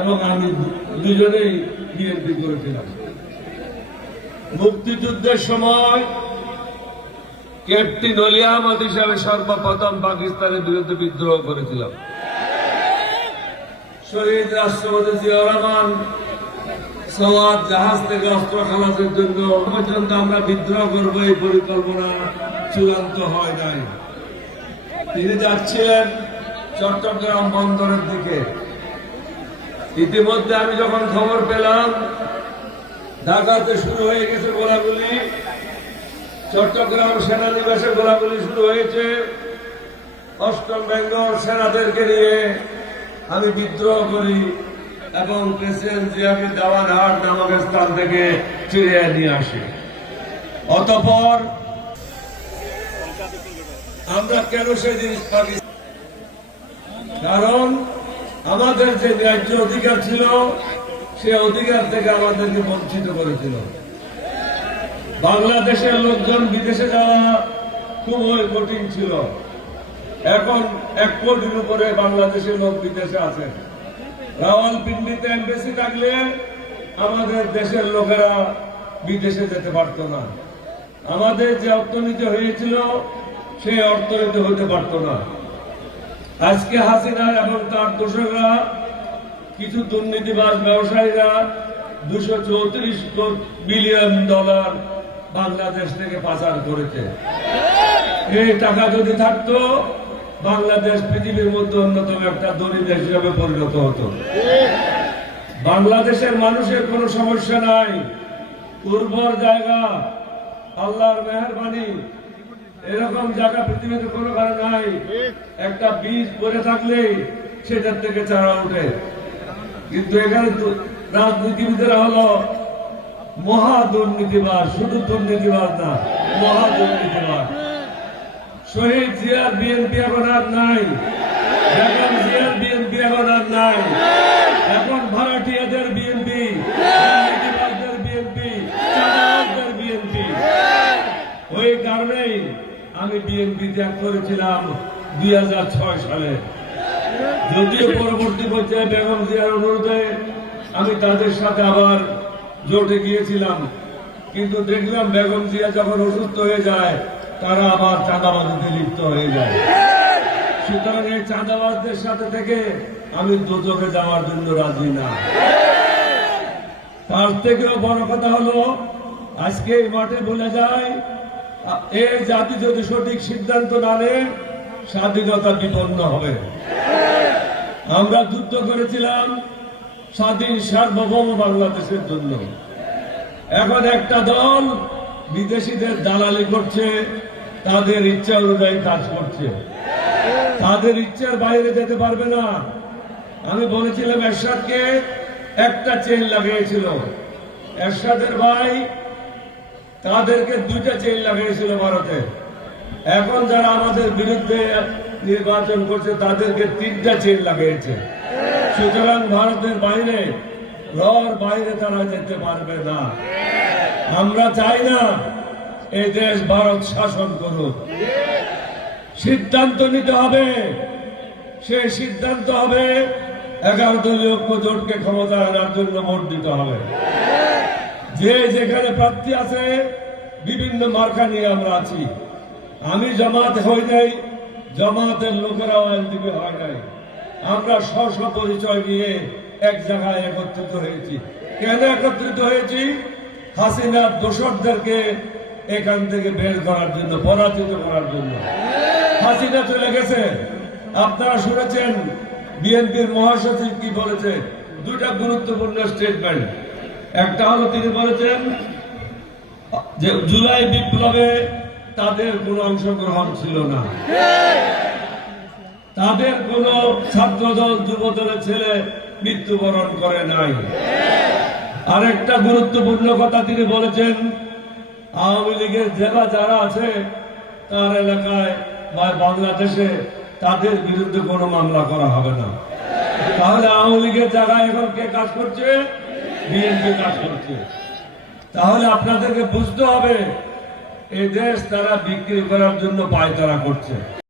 এবং আমি দুজনেই বিএনপি করেছিলাম। মুক্তিযুদ্ধের সময় ক্যাপ্টেন অলি আহমদ হিসাবে সর্বপ্রথম পাকিস্তানের বিরুদ্ধে বিদ্রোহ করেছিলাম। শহীদ রাষ্ট্রপতি জিয়াউর রহমান সওয়াত জাহাজ থেকে অস্ত্র খালাসের জন্য পর্যন্ত আমরা বিদ্রোহ করবো এই পরিকল্পনা চূড়ান্ত হয় নাই। তিনি যাচ্ছিলেন চট্টগ্রাম বন্দরের দিকে। ইতিমধ্যে আমি যখন খবর পেলাম ঢাকাতে শুরু হয়ে গেছে গোলাগুলি, চট্টগ্রাম সেনানিবাসে গোলাগুলি শুরু হয়েছে, অষ্টম বেঙ্গল সেনাদেরকে নিয়ে আমি বিদ্রোহ করি এবং প্রেসিডেন্ট জিয়াকে দাওয়ানহাট নামক স্থান থেকে ফিরিয়ে নিয়ে আসি। অতঃপর আমরা কেন সেই জিনিস পাকি, কারণ আমাদের যে ন্যায্য অধিকার ছিল সে অধিকার থেকে আমাদেরকে বঞ্চিত করেছিল। বাংলাদেশের লোকজন বিদেশে যাওয়া খুবই কঠিন ছিল। এখন 1 কোটির উপরে বাংলাদেশের লোক বিদেশে আছেন। রাওয়ালপিন্ডিতে এমবেসি থাকলে আমাদের দেশের লোকেরা বিদেশে যেতে পারত না। আমাদের যে অর্থনীতি হয়েছিল সেই অর্থনীতি হতে পারত না। আজকে হাসিনা এবং তার দোসররা, কিছু দুর্নীতিবাজ ব্যবসায়ীরা 234 বিলিয়ন ডলার বাংলাদেশ থেকে পাচার করেছে। এই টাকা যদি থাকতো বাংলাদেশ পৃথিবীর মধ্যে অন্যতম একটা ধনী দেশ হিসাবে পরিণত হতো। বাংলাদেশের মানুষের কোনো সমস্যা নাই, উর্বর জায়গা, আল্লাহর মেহেরবানি, এরকম জায়গা পৃথিবীতে কোনো কারণ নাই। একটা বীজ পড়ে থাকলে সেটার থেকে চারা ওঠে। কিন্তু এখানে রাজনীতিবিদেরা হলো মহা দুর্নীতিবাজ, শুধু দুর্নীতিবাজ না, মহা দুর্নীতিবাজ। শহীদ জিয়ার বিএনপি এখন আর নাই, বেগম জিয়ার বিএনপি এখন আর নাই। এখন ভাড়াটিয়াদের বিএনপি, দুর্নীতিবাজদের বিএনপি, চাঁদাবাজদের বিএনপি। ওই কারণেই আমি বিএনপি ত্যাগ করেছিলাম 2006 সালে। যদিও পরবর্তী পর্যায়ে বেগম জিয়ার অনুরোধে আমি তাদের সাথে আবার জোটে গিয়েছিলাম, কিন্তু দেখলাম বেগম জিয়া যখন অসুস্থ হয়ে যায় তারা আবার চাঁদাবাজিতে লিপ্ত হয়ে যায়। সুতরাং এই চাঁদাবাজদের সাথে থেকে আমি দোজখে যাওয়ার জন্য রাজি না। তার থেকেও বড় কথা হলো আজকে এই মাঠে বলে যায়, এই জাতি যদি সঠিক সিদ্ধান্ত না নেয় স্বাধীনতা বিপন্ন হবে। আমরা যুদ্ধ করেছিলাম স্বাধীন সার্বভৌম বাংলাদেশের জন্য। এখন একটা দল বিদেশিদের দালালি করছে, তাদের ইচ্ছা অনুযায়ী কাজ করছে, তাদের ইচ্ছার বাইরে যেতে পারবে না। আমি বলেছিলাম এরশাদকে একটা চেইন লাগিয়েছিল, এরশাদের ভাই তাদেরকে 2টা চেইন লাগিয়েছিল ভারতে। এখন যারা আমাদের বিরুদ্ধে নির্বাচন করছে তাদেরকে 3টা চেইন লাগিয়েছে। সুতরাং ভারতের বাইরে, রর বাইরে তারা যেতে পারবে না। আমরা চাই না এই দেশ ভারত শাসন করুক। সিদ্ধান্ত নিতে হবে, সেই সিদ্ধান্ত হবে 11 দলীয় ঐক্য জোটকে ক্ষমতা আনার জন্য ভোট দিতে হবে। যে যেখানে প্রার্থী আছে বিভিন্ন মার্কা নিয়ে আমরা আছি। আমি জামাত হই নাই, জামাতের লোকেরাও এলডিপি হয় নাই। আমরা স্ব পরিচয় নিয়ে এক জায়গায় একত্রিত হয়েছি। কেন একত্রিত হয়েছি? হাসিনার দোসরদেরকে এখান থেকে বের করার জন্য, পরাজিত করার জন্য। হাসিনা চলে গেছে, আপনারা শুনেছেন বিএনপির মহাসচিব কি বলেছে? 2টা গুরুত্বপূর্ণ স্টেটমেন্ট। একটা হলো তিনি বলেছেন যে জুলাই বিপ্লবে তাদের কোনো অংশগ্রহণ ছিল না, তাদের কোন ছাত্রদল যুবদলের ছেলে মৃত্যুবরণ করে নাই। আরেকটা গুরুত্বপূর্ণ কথা তিনি বলেছেন, আওয়ামী লীগের জেলা যারা আছে তার এলাকায় বা বাংলাদেশে তাদের বিরুদ্ধে কোনো মামলা করা হবে না। তাহলে আওয়ামী লীগের জায়গায় এখন কে কাজ করছে? বিএনপি কাজ করছে। তাহলে আপনাদেরকে বুঝতে হবে এই দেশ তারা বিক্রি করার জন্য পায়তারা করছে।